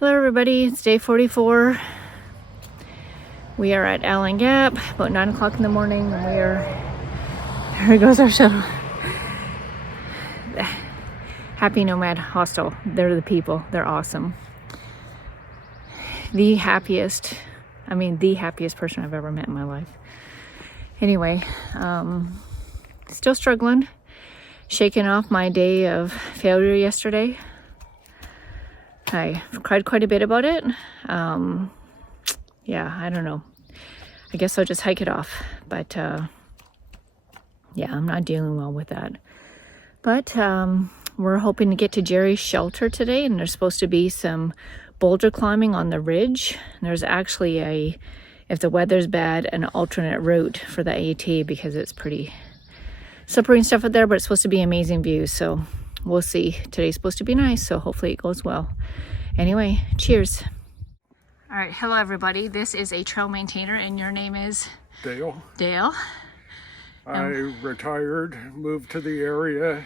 Hello everybody, it's day 44. We are at Allen Gap, about 9 o'clock in the morning, and here goes our shuttle. Happy Nomad Hostel, they're the people, they're awesome. The happiest person I've ever met in my life. Anyway, still struggling, shaking off my day of failure yesterday. I cried quite a bit about it. Yeah, I don't know. I guess I'll just hike it off. But yeah, I'm not dealing well with that. But we're hoping to get to Jerry's shelter today, and there's supposed to be some boulder climbing on the ridge. And there's actually if the weather's bad, an alternate route for the AT because it's pretty slippery and stuff out there, but it's supposed to be amazing views. So we'll see. Today's supposed to be nice, so hopefully it goes well. Anyway, cheers. All right, hello everybody. This is a trail maintainer, and your name is? Dale. Dale. I retired, moved to the area.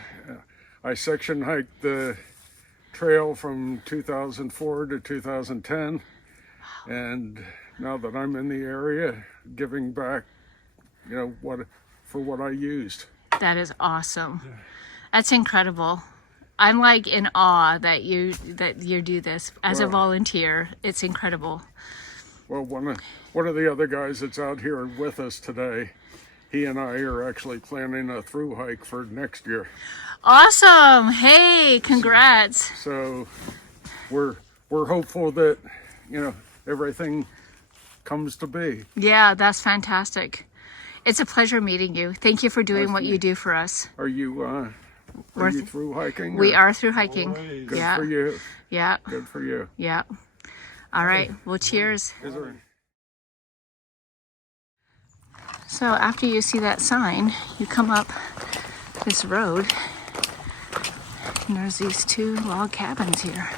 I section hiked the trail from 2004 to 2010. And now that I'm in the area, giving back, for what I used. That is awesome. Yeah. That's incredible. I'm like in awe that you do this as a volunteer. It's incredible. Well, one of the other guys that's out here with us today, he and I are actually planning a through hike for next year. Awesome! Hey, congrats. So we're hopeful that everything comes to be. Yeah, that's fantastic. It's a pleasure meeting you. Thank you for doing what you do for us. Are you through hiking? We are through hiking. Good for you. Yeah. Good for you. Yeah. All right. Well, cheers. So after you see that sign, you come up this road, and there's these 2 log cabins here.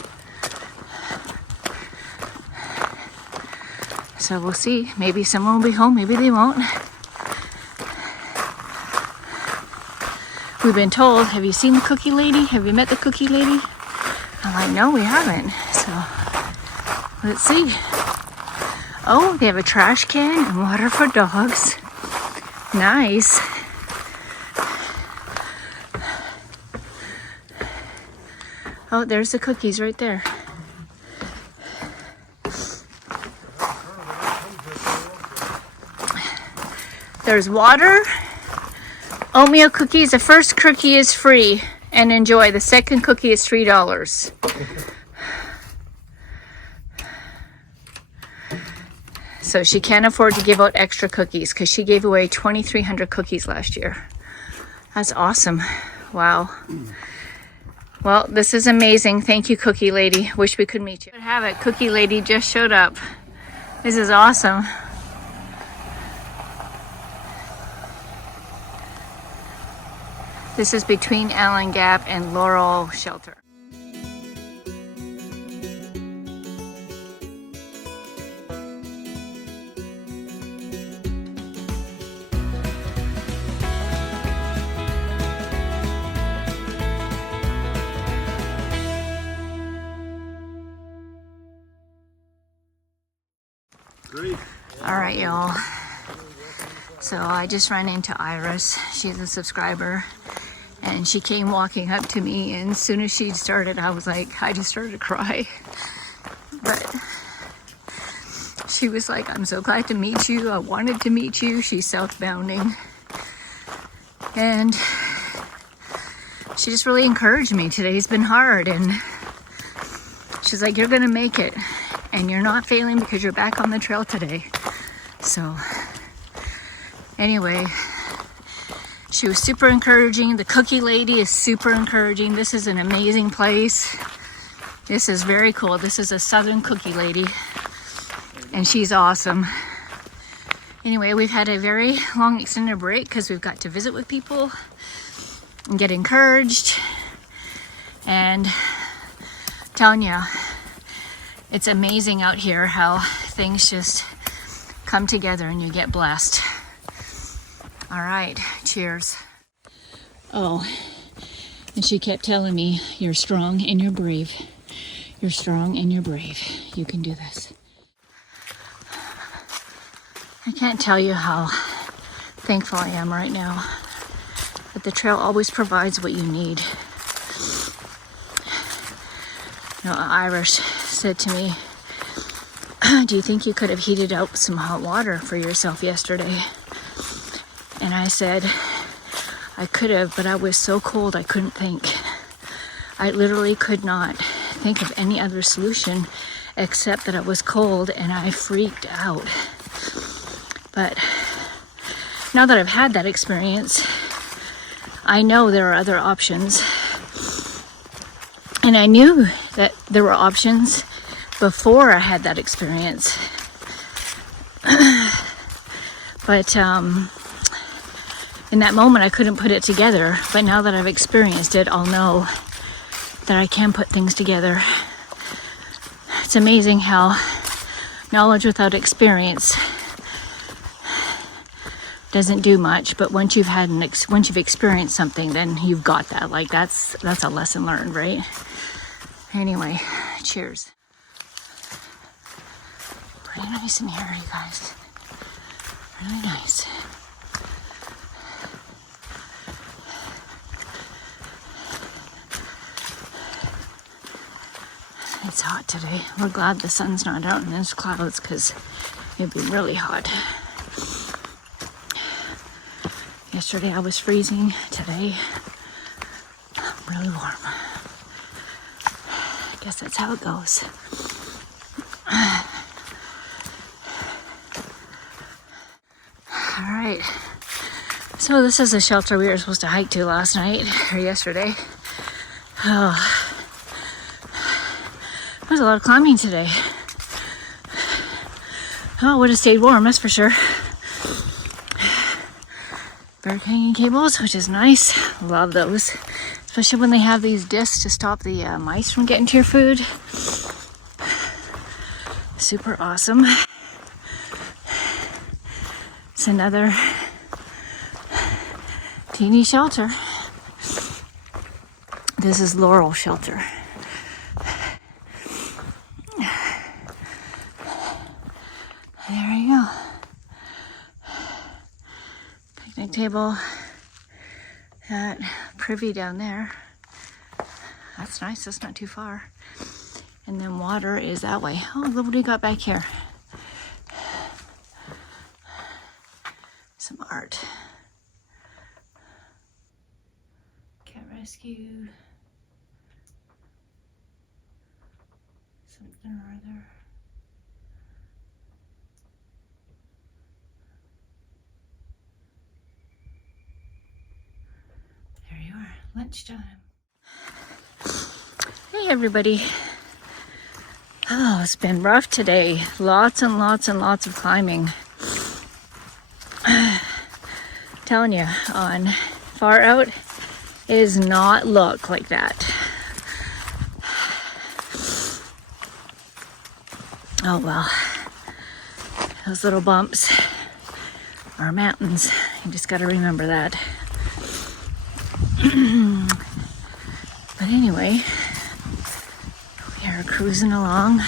So we'll see. Maybe someone will be home. Maybe they won't. We've been told, have you seen the cookie lady? Have you met the cookie lady? I'm like, no, we haven't. So, let's see. Oh, they have a trash can and water for dogs. Nice. Oh, there's the cookies right there. There's water. Oatmeal cookies. The first cookie is free and enjoy. The second cookie is $3. So she can't afford to give out extra cookies because she gave away 2,300 cookies last year. That's awesome. Wow. Well, this is amazing. Thank you, Cookie Lady. Wish we could meet you. Have it. Cookie Lady just showed up. This is awesome. This is between Allen Gap and Laurel Shelter. Great. All right, y'all. So I just ran into Iris. She's a subscriber. And she came walking up to me, and as soon as she started, I just started to cry. But she was like, I'm so glad to meet you. I wanted to meet you. She's southbounding. And she just really encouraged me. Today's been hard. And she's like, you're going to make it. And you're not failing because you're back on the trail today. So anyway, she was super encouraging. The cookie lady is super encouraging. This is an amazing place. This is very cool. This is a Southern cookie lady, and she's awesome. Anyway, we've had a very long extended break because we've got to visit with people and get encouraged. And I'm telling you, it's amazing out here how things just come together and you get blessed. All right, cheers. Oh, and she kept telling me, you're strong and you're brave. You're strong and you're brave. You can do this. I can't tell you how thankful I am right now that the trail always provides what you need. You know, Irish said to me, do you think you could have heated up some hot water for yourself yesterday? And I said, I could have, but I was so cold I couldn't think. I literally could not think of any other solution except that it was cold, and I freaked out. But now that I've had that experience, I know there are other options. And I knew that there were options before I had that experience. But in that moment, I couldn't put it together. But now that I've experienced it, I'll know that I can put things together. It's amazing how knowledge without experience doesn't do much, but once you've had once you've experienced something, then you've got that. Like that's a lesson learned, right? Anyway, cheers. Pretty nice in here, you guys. Really nice. It's hot today. We're glad the sun's not out in those clouds because it'd be really hot. Yesterday I was freezing. Today, really warm. I guess that's how it goes. All right. So this is the shelter we were supposed to hike to last night or yesterday. Oh. There's a lot of climbing today. Oh, would have stayed warm, that's for sure. Bird hanging cables, which is nice. Love those. Especially when they have these discs to stop the mice from getting to your food. Super awesome. It's another teeny shelter. This is Laurel Shelter. There you go. Picnic table. That privy down there. That's nice. That's not too far. And then water is that way. Oh, look what we got back here. Some art. Cat rescue. Something or other. There you are, lunchtime. Hey everybody. Oh, it's been rough today. Lots and lots and lots of climbing. Telling you, on far out, it does not look like that. Oh well. Those little bumps are mountains. You just gotta remember that. But anyway, we are cruising along.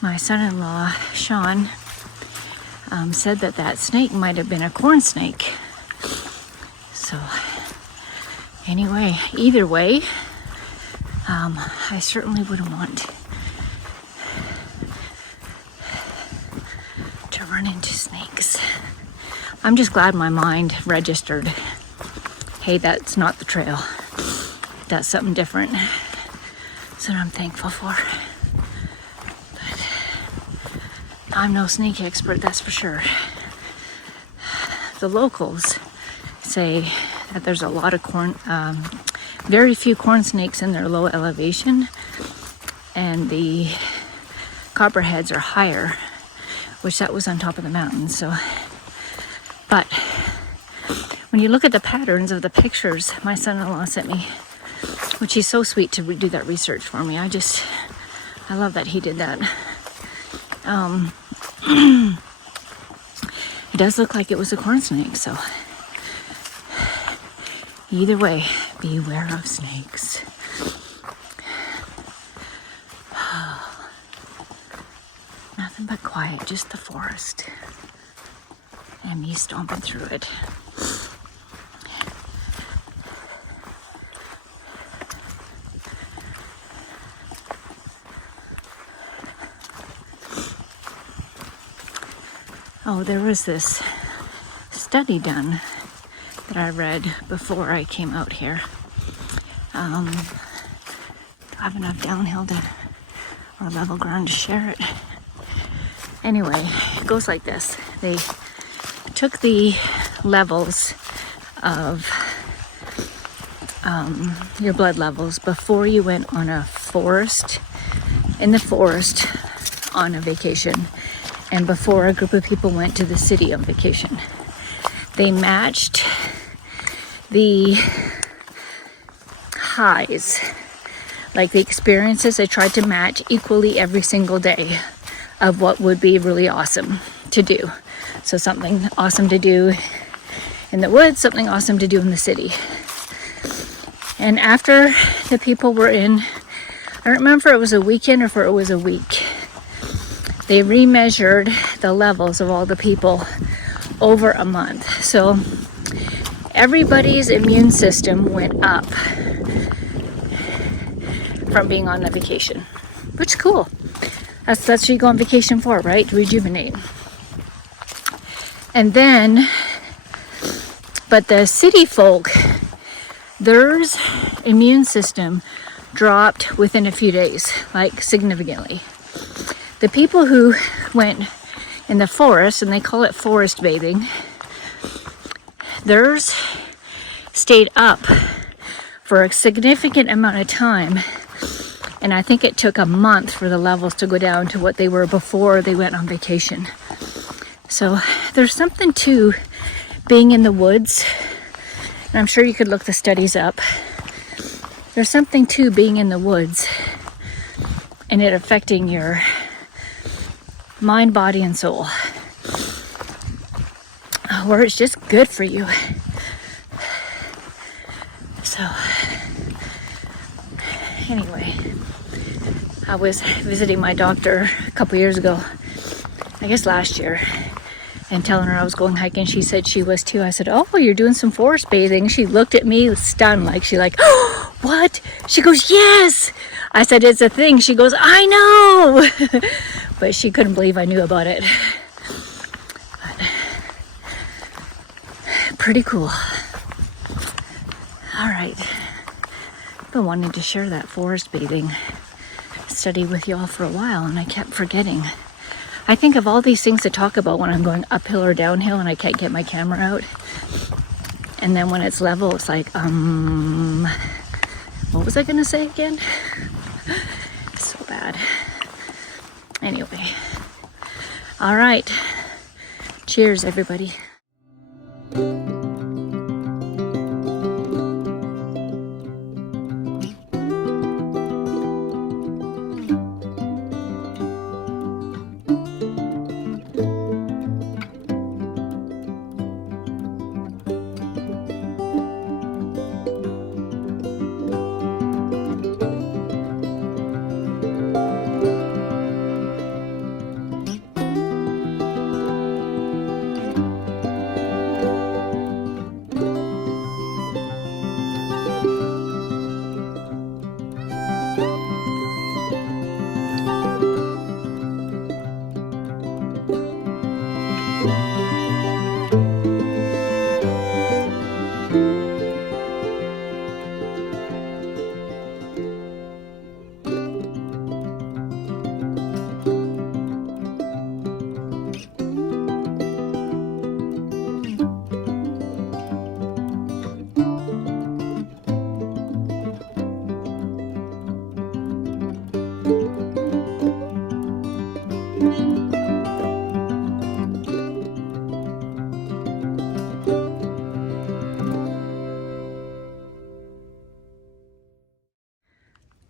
My son-in-law, Sean, said that snake might have been a corn snake. So anyway, either way, I certainly wouldn't want to run into snakes. I'm just glad my mind registered, hey, that's not the trail. That's something different. So I'm thankful for. But I'm no snake expert, that's for sure. The locals say that there's a lot of very few corn snakes in their low elevation, and the copperheads are higher, which that was on top of the mountain. So, but when you look at the patterns of the pictures my son-in-law sent me, which he's so sweet to do that research for me. I love that he did that. It does look like it was a corn snake, so either way, beware of snakes. Nothing but quiet, just the forest. And me stomping through it. Oh, there was this study done that I read before I came out here. I have enough downhill or level ground to share it. Anyway, it goes like this. They took the levels of your blood levels before you went on in the forest on a vacation, and before a group of people went to the city on vacation. They matched the highs, like the experiences, they tried to match equally every single day of what would be really awesome to do. So something awesome to do in the woods, something awesome to do in the city. And after the people were in, I don't remember if it was a weekend or if it was a week, they remeasured the levels of all the people over a month. So everybody's immune system went up from being on the vacation, which is cool. That's what you go on vacation for, right? To rejuvenate. And then, but the city folk, their immune system dropped within a few days, like significantly. The people who went in the forest, and they call it forest bathing, theirs stayed up for a significant amount of time. And I think it took a month for the levels to go down to what they were before they went on vacation. So there's something to being in the woods. And I'm sure you could look the studies up. There's something to being in the woods and it affecting your mind, body, and soul. Where it's just good for you. So, anyway, I was visiting my doctor a couple years ago, I guess last year, and telling her I was going hiking. She said she was too. I said, oh, you're doing some forest bathing. She looked at me stunned, like oh, what? She goes, yes. I said, it's a thing. She goes, I know. But she couldn't believe I knew about it. But, pretty cool. All right. I've been wanting to share that forest bathing study with y'all for a while, and I kept forgetting. I think of all these things to talk about when I'm going uphill or downhill and I can't get my camera out. And then when it's level, it's like, what was I gonna say again? So bad. Anyway. All right. Cheers, everybody.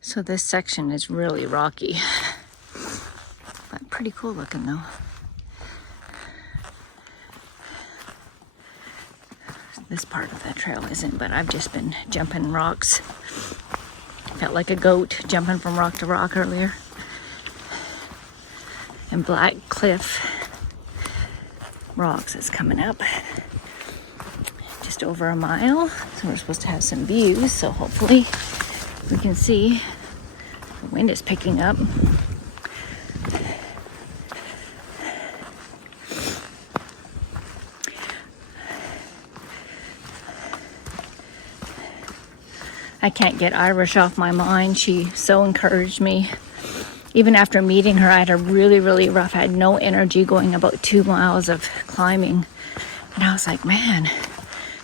So this section is really rocky, but pretty pretty cool looking though. This part of the trail isn't, but I've just been jumping rocks. Felt like a goat jumping from rock to rock earlier. And black cliff rocks is coming up. Just over a mile. So we're supposed to have some views, so hopefully we can see. The wind is picking up. I can't get Irish off my mind. She so encouraged me. Even after meeting her, I had a really rough, I had no energy going about 2 miles of climbing. And I was like, man,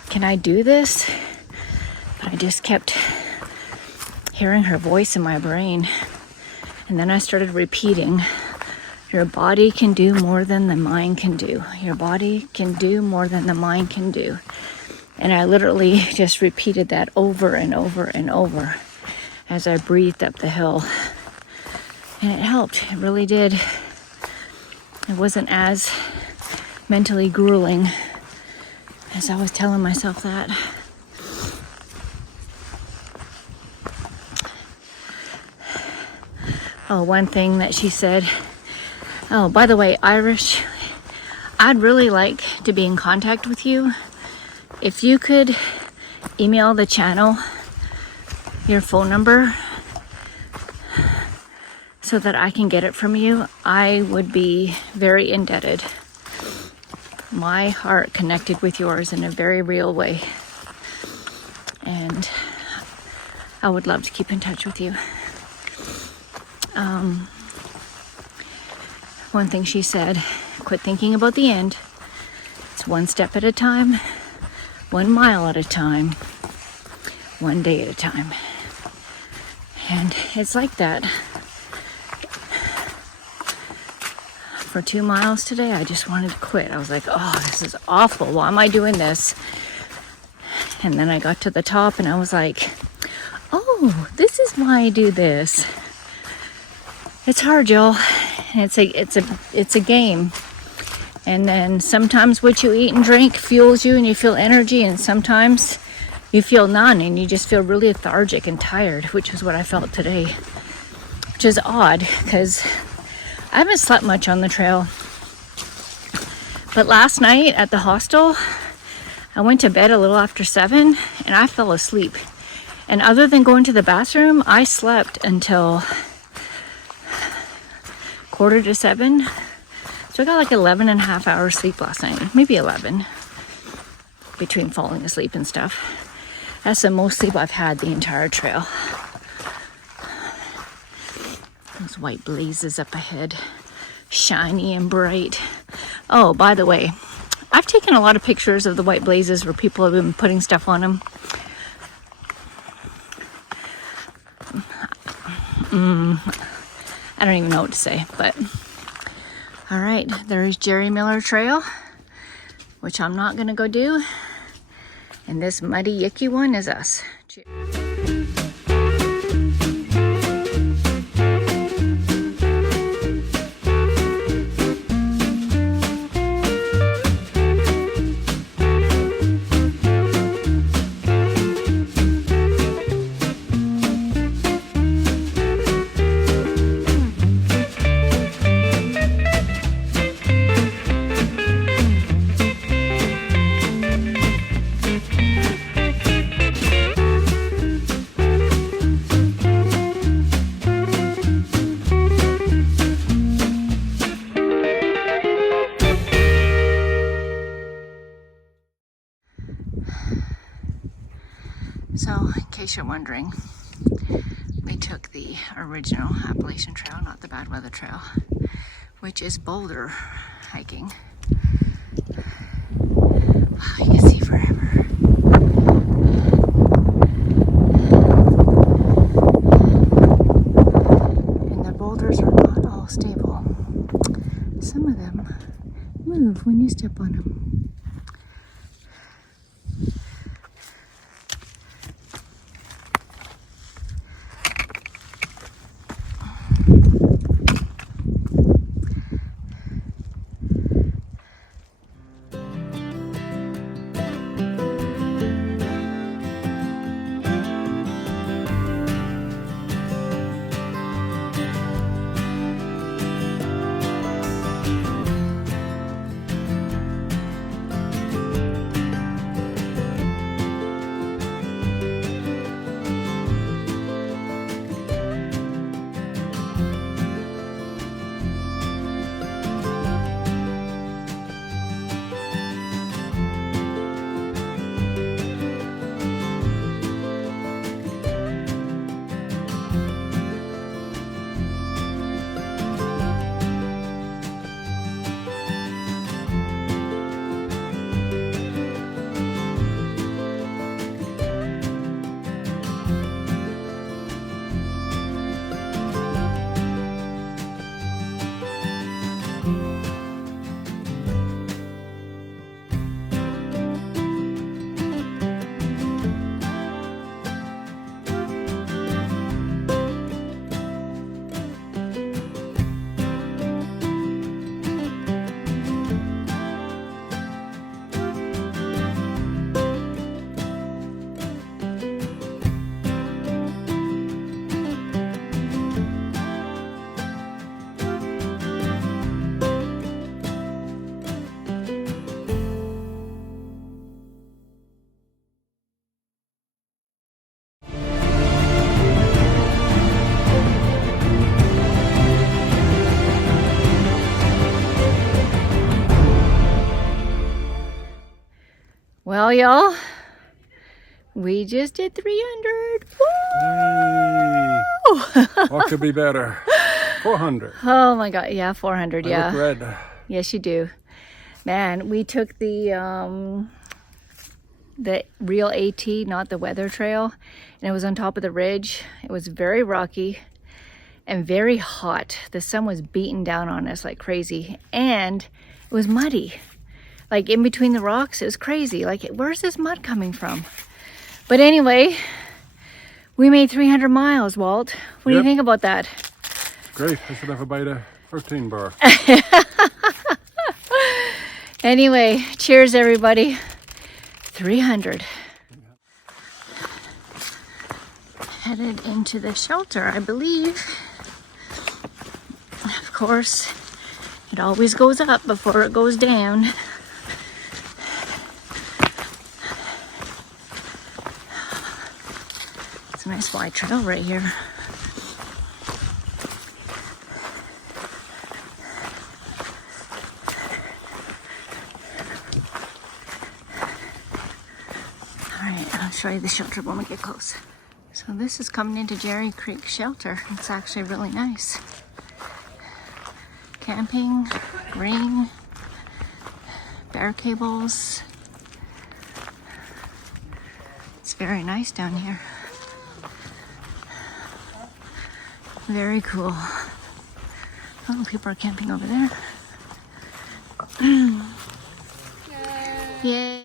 can I do this? But I just kept hearing her voice in my brain. And then I started repeating, your body can do more than the mind can do. Your body can do more than the mind can do. And I literally just repeated that over and over and over as I breathed up the hill. And it helped, it really did. It wasn't as mentally grueling as I was telling myself that. Oh, one thing that she said, oh, by the way, Irish, I'd really like to be in contact with you. If you could email the channel your phone number so that I can get it from you, I would be very indebted. My heart connected with yours in a very real way. And I would love to keep in touch with you. One thing she said, quit thinking about the end. It's one step at a time. 1 mile at a time, 1 day at a time. And it's like that. For 2 miles today, I just wanted to quit. I was like, oh, this is awful. Why am I doing this? And then I got to the top and I was like, oh, this is why I do this. It's hard, y'all. It's a game. And then sometimes what you eat and drink fuels you and you feel energy, and sometimes you feel none and you just feel really lethargic and tired, which is what I felt today. Which is odd because I haven't slept much on the trail. But last night at the hostel, I went to bed a little after 7 and I fell asleep. And other than going to the bathroom, I slept until 6:45. So I got like 11 and a half hours sleep last night, maybe 11, between falling asleep and stuff. That's the most sleep I've had the entire trail. Those white blazes up ahead, shiny and bright. Oh, by the way, I've taken a lot of pictures of the white blazes where people have been putting stuff on them. I don't even know what to say, but all right, there's Jerry Miller Trail, which I'm not gonna go do. And this muddy, yucky one is us. So, in case you're wondering, we took the original Appalachian Trail, not the Bad Weather Trail, which is boulder hiking. Wow, you can see forever. And the boulders are not all stable. Some of them move when you step on them. Well, y'all, we just did 300. Woo! What could be better? 400. Oh my God, yeah, 400, I yeah. look red. Yes, you do. Man, we took the real AT, not the weather trail, and it was on top of the ridge. It was very rocky and very hot. The sun was beating down on us like crazy, and it was muddy. Like in between the rocks, it was crazy. Like, where's this mud coming from? But anyway, we made 300 miles, Walt. What do you think about that? Great. I should have a bite of protein bar. Anyway, cheers, everybody. 300. Headed into the shelter, I believe. Of course, it always goes up before it goes down. It's a nice wide trail right here. Alright, I'll show you the shelter when we get close. So this is coming into Jerry Creek Shelter. It's actually really nice. Camping, green, bear cables. It's very nice down here. Very cool. Oh, people are camping over there. Yay.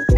Yay.